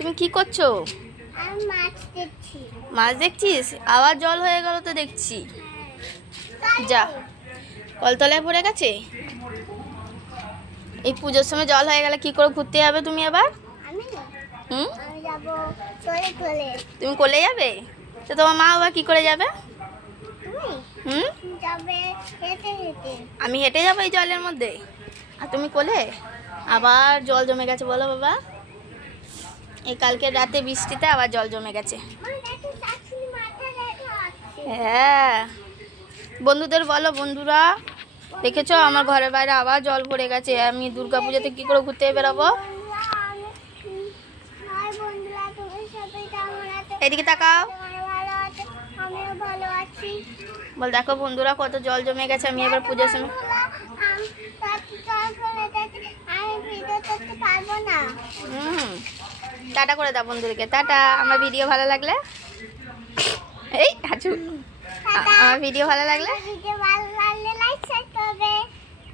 তুমি কি করছো? আমি মাছ দেখছি। মাছ দেখছিস? আবার জল হয়ে গেল তো দেখছি। যা, কলতলায় পড়ে গেছে। এই পুজোর সময় জল হয়ে গেলে কি করে ঘুরতে যাবে তুমি আবার? আমি আমি যাব কোলে কোলে। তুমি কোলে যাবে? তো তোমার মা বাবা কি করে যাবে? তুমি যাবে হেঁটে হেঁটে। আমি হেঁটে যাবো এই জলের মধ্যে, আর তুমি কোলে? আবার জল জমে গেছে বলো বাবা। এই কালকে রাতে বৃষ্টিতে আবার জল জমে গেছে। হ্যাঁ, বন্ধুদের বলো, বন্ধুরা দেখেছো আমার ঘরের বাইরে আবার জল ভরে গেছে। আমি দুর্গা পুজোতে কি করে ঘুরতে বেরোবো? এদিকে তাকাও, বল দেখো বন্ধুরা কত জল জমে গেছে। আমি এবার পুজোর সময় টাটা করে দাও বন্ধুদেরকে। টাটা। আমার ভিডিও ভালো লাগলে, এই হাঁচু, আমার ভিডিও ভালো লাগলে